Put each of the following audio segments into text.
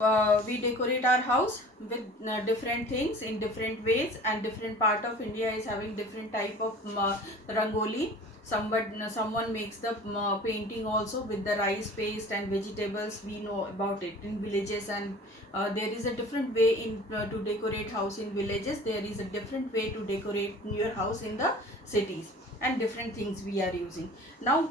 We decorate our house with different things in different ways, and different part of India is having different type of rangoli. Someone makes the painting also with the rice paste and vegetables. We know about it in villages, and there is a different way in to decorate house in villages. There is a different way to decorate your house in the cities, and different things we are using. Now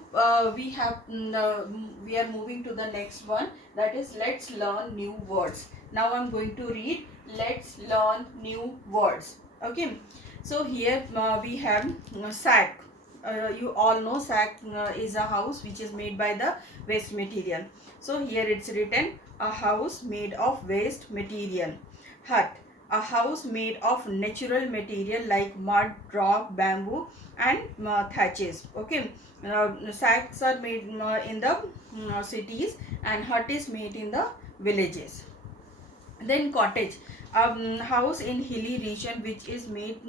we are moving to the next one, that is let's learn new words. Now I'm going to read let's learn new words. Okay, so here we have sack. You all know sack is a house which is made by the waste material. So here it's written a house made of waste material. Hut, a house made of natural material like mud, rock, bamboo and thatches. Okay, sacks are made in the cities, and hut is made in the villages. Then cottage, a house in hilly region which is made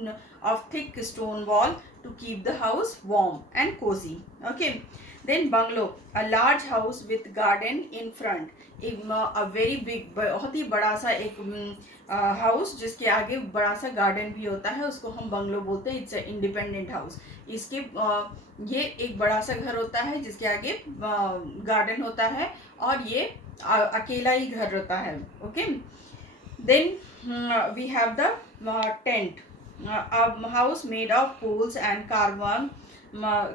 of thick stone wall to keep the house warm and cozy. Okay, then bungalow, a large house with garden in front. एक a very big, बहुत ही बड़ा सा एक house जिसके आगे बड़ा सा garden भी होता है, उसको हम बंगलो बोलते हैं. It's independent house. इसके ये एक बड़ा सा घर होता है जिसके आगे गार्डन होता है, और ये अकेला ही घर होता है. Okay, then we have the tent, a house made of poles and carbon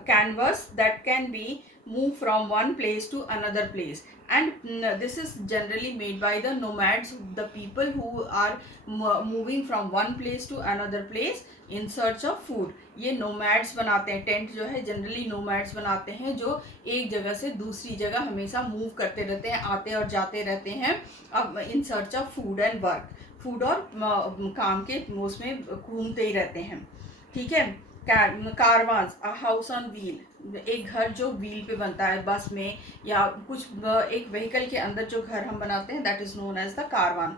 canvas that can be moved from one place to another place. And this is generally made by the nomads, the people who are moving from one place to another place in search of food. ये nomads बनाते हैं. Tent जो है generally nomads बनाते हैं, जो एक जगह से दूसरी जगह हमेशा मूव करते रहते हैं, आते और जाते रहते हैं अब in search of food and work. Food और काम के उसमें घूमते ही रहते हैं. ठीक है. कारवांस, अ हाउस ऑन व्हील, एक घर जो व्हील पे बनता है, बस में या कुछ एक व्हीकल के अंदर जो घर हम बनाते हैं, that is known as the caravan.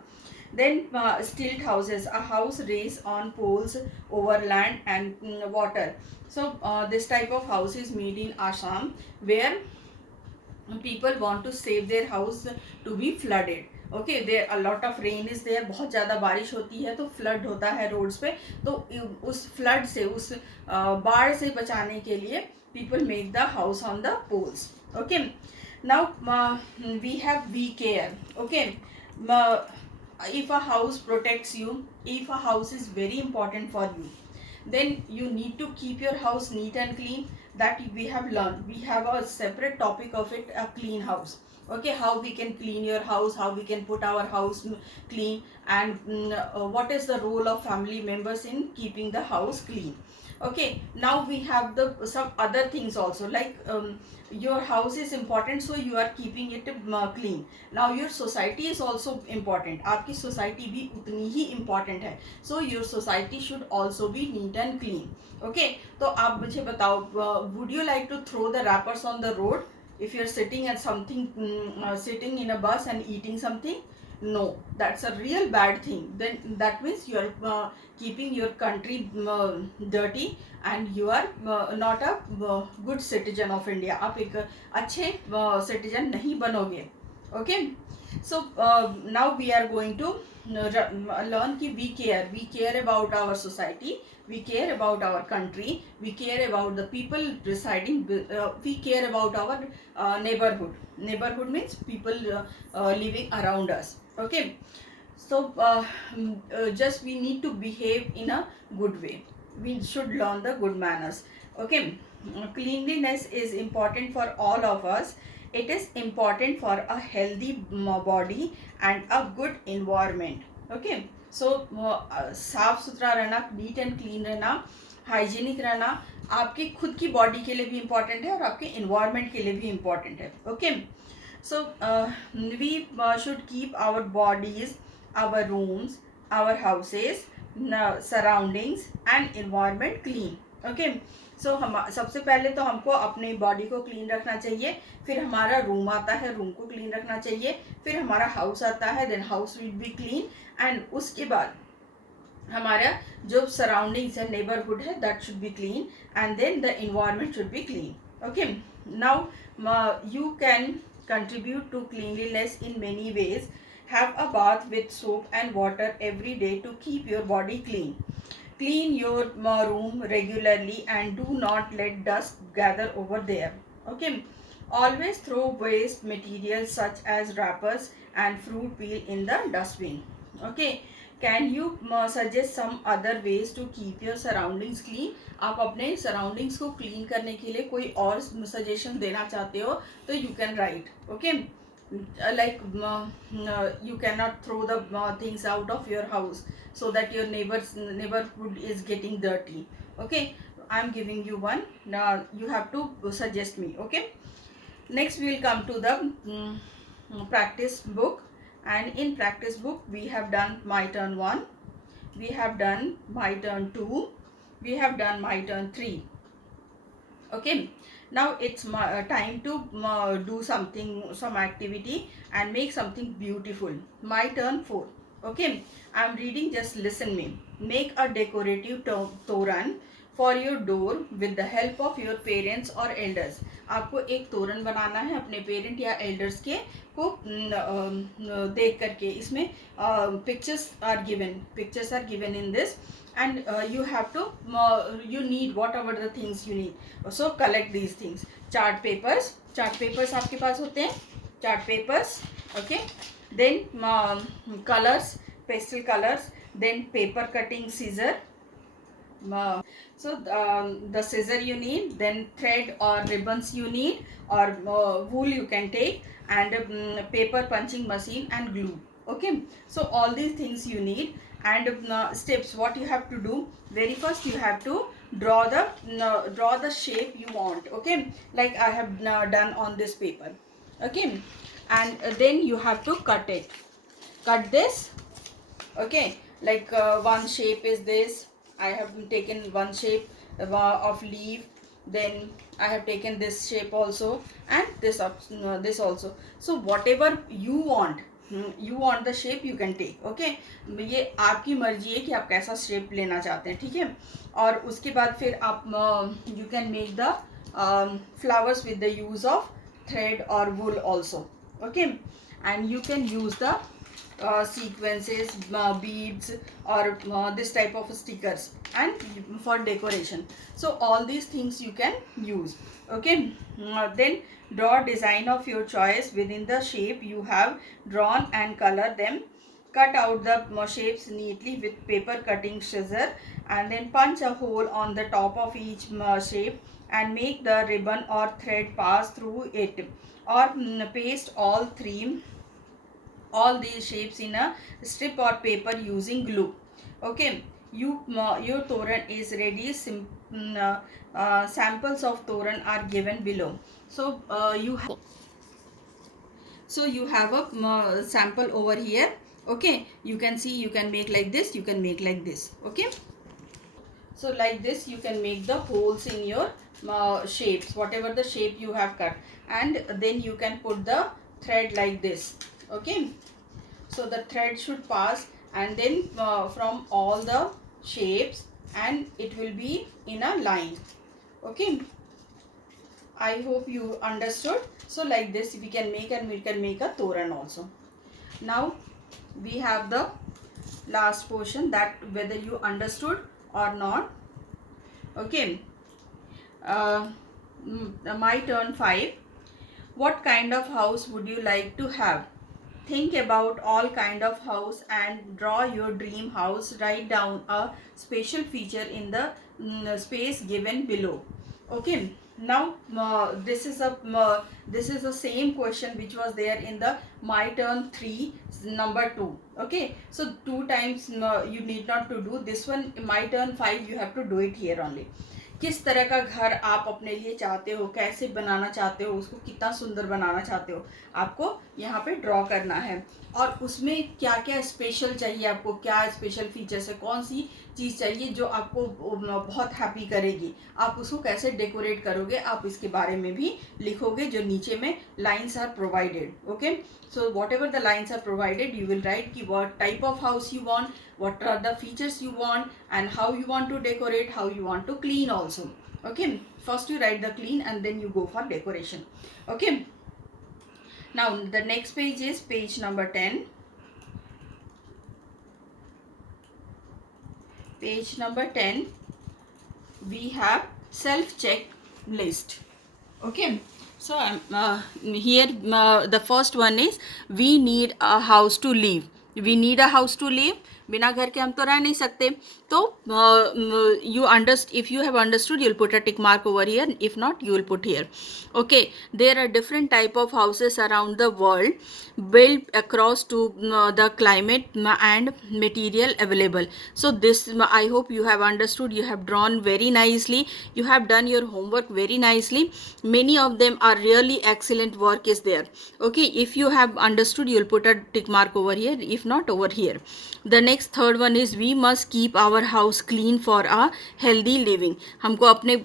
Then stilt houses, a house raised on poles over land and water. So this type of house is made in Assam, where people want to save their house to be flooded. Okay, there a lot of rain is there, बहुत ज़्यादा बारिश होती है तो flood होता है roads पे. तो उस फ्लड से, उस बाढ़ से बचाने के लिए people make the house on the poles. Okay, now we have we care. Okay, if a house protects you, if a house is very important for you, then you need to keep your house neat and clean. That we have learned. We have a separate topic of it, a clean house. Okay, how we can clean your house, how we can put our house clean, and what is the role of family members in keeping the house clean. Okay, now we have the some other things also, like your house is important, so you are keeping it clean. Now your society is also important. आपकी society भी उतनी ही important है, so your society should also be neat and clean. Okay, तो आप मुझे बताओ, would you like to throw the wrappers on the road if you're sitting at something, sitting in a bus and eating something? No, that's a real bad thing. Then that means you are keeping your country dirty, and you are not a good citizen of India. आप एक अच्छे citizen नहीं बनोगे. Okay, so now we are going to learn कि we care about our society, we care about our country, we care about the people residing, we care about our neighborhood. Neighborhood means people living around us. Okay, so just we need to behave in a good way. We should learn the good manners. Okay, cleanliness is important for all of us. It is important for a healthy body and a good environment. Okay, so साफ सुथरा रहना, neat and clean रहना, hygienic रहना आपकी खुद की body के लिए भी इम्पॉर्टेंट है और आपके इन्वायरमेंट के लिए भी इम्पॉर्टेंट है. Okay, so we should keep our bodies, our rooms, our houses, surroundings and environment clean. Okay, सो हम सबसे पहले तो हमको अपनी बॉडी को क्लीन रखना चाहिए, फिर हमारा रूम आता है, रूम को क्लीन रखना चाहिए, फिर हमारा हाउस आता है, then house will be clean, and उसके बाद हमारा जो सराउंडिंग्स है, नेबरहुड है, that should be clean, and then the environment should be clean. Okay, now you can contribute to cleanliness in many ways. Have a bath with soap and water every day to keep your body clean. Clean your room regularly and do not let dust gather over there. Okay. Always throw waste materials such as wrappers and fruit peel in the dustbin. Okay. Can you suggest some other ways to keep your surroundings clean? आप अपने surroundings को clean करने के लिए कोई और suggestion देना चाहते हो तो you can write. Okay. Like you cannot throw the things out of your house so that your neighborhood is getting dirty. Okay, I am giving you one. Now you have to suggest me. Okay, next we will come to the practice book, and in practice book we have done my turn 1, we have done my turn 2, we have done my turn 3. Okay, now it's time to do something, some activity and make something beautiful. My turn 4. Okay, I'm reading, just listen me. Make a decorative toran for your door with the help of your parents or elders. आपको एक तोरण बनाना है अपने parent या elders के को देख करके. इसमें pictures are given in this, and you have to you need whatever the things you need. So collect these things. Chart papers आपके पास होते हैं, chart papers. Okay, then colors, pastel colors, then paper cutting scissor. So the scissor you need, then thread or ribbons you need, or wool you can take, and paper punching machine and glue. Okay, so all these things you need. And steps, what you have to do, very first you have to draw the shape you want. Okay, like I have done on this paper. Okay, and then you have to cut this. Okay, like one shape is this. I have taken one shape of leaf, then I have taken this shape also, and this also. So whatever you want the shape you can take. Okay, ये आपकी मर्जी है कि आप कैसा shape लेना चाहते हैं. ठीक है, और उसके बाद फिर आप you can make the flowers with the use of thread or wool also. Okay, and you can use the sequences, beads, or this type of stickers and for decoration. So all these things you can use. Okay, then draw design of your choice within the shape you have drawn and color them. Cut out the shapes neatly with paper cutting scissor, and then punch a hole on the top of each shape and make the ribbon or thread pass through it, or paste all these shapes in a strip or paper using glue. Okay, your toran is ready. Samples of toran are given below. So you have a sample over here. Okay, you can see, you can make like this, you can make like this. Okay, so like this you can make the holes in your shapes, whatever the shape you have cut, and then you can put the thread like this. Okay, so the thread should pass, and then from all the shapes, and it will be in a line. Okay, I hope you understood. So like this we can make, and we can make a toran also. Now we have the last portion, that whether you understood or not. Okay, my turn 5. What kind of house would you like to have? Think about all kind of house and draw your dream house. Write down a special feature in the space given below. Okay, now this is the same question which was there in the my turn 3 number 2. Okay, so 2 times you need not to do this one. My turn 5 you have to do it here only. किस तरह का घर आप अपने लिए चाहते हो, कैसे बनाना चाहते हो, उसको कितना सुंदर बनाना चाहते हो, आपको यहाँ पे ड्रॉ करना है. और उसमें क्या क्या स्पेशल चाहिए, आपको क्या स्पेशल फीचर्स है, कौन सी चीज़ चाहिए जो आपको बहुत हैप्पी करेगी, आप उसको कैसे डेकोरेट करोगे, आप इसके बारे में भी लिखोगे, जो नीचे में lines are provided. Okay, so whatever the lines are provided, you will write ki what type of house you want, what are the features you want, and how you want to decorate, how you want to clean also. Okay, first you write the clean and then you go for decoration. Okay, now the next page is page number 10. page number 10, we have self-check list. Okay, so here the first one is we need a house to live. We need a house to live. बिना घर के हम तो रह नहीं सकते. तो you understand, if you have understood, you'll put a tick mark over here. If not, you will put here. Okay, there are different type of houses around the world built across to the climate and material available. So this, I hope you have understood. You have drawn very nicely. You have done your homework very nicely. Many of them are really excellent work is there. Okay, if you have understood, you'll put a tick mark over here. If not, over here. The next third one is we must keep our house clean for a healthy living. हमको अपने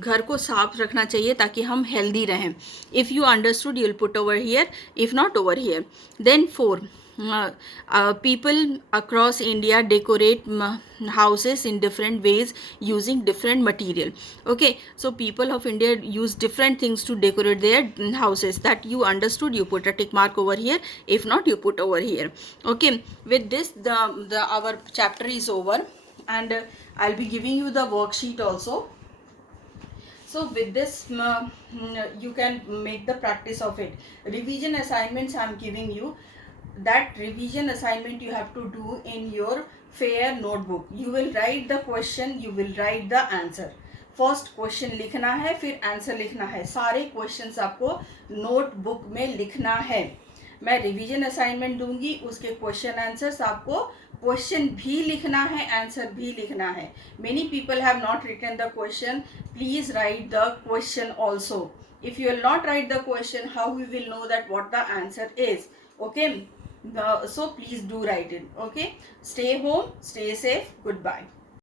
घर को साफ रखना चाहिए ताकि हम healthy रहें. If you understood, you'll put over here. If not, over here. Then 4. People across India decorate houses in different ways using different material. Okay, so people of India use different things to decorate their houses. That you understood, you put a tick mark over here. If not, you put over here. Okay, with this the our chapter is over, and I'll be giving you the worksheet also. So with this you can make the practice of it. Revision assignments I'm giving you. That revision assignment you have to do in your fair notebook. You will write the question, you will write the answer. First question लिखना है, फिर answer लिखना है. सारे questions आपको notebook में लिखना है. मैं रिवीजन असाइनमेंट दूंगी, उसके क्वेश्चन आंसर्स आपको क्वेश्चन भी लिखना है, आंसर भी लिखना है. Many people have not written the question. Please write the question also. If you will not write the question, how we will know that what the answer is? Okay, so please do write it. Okay, stay home, stay safe. Goodbye.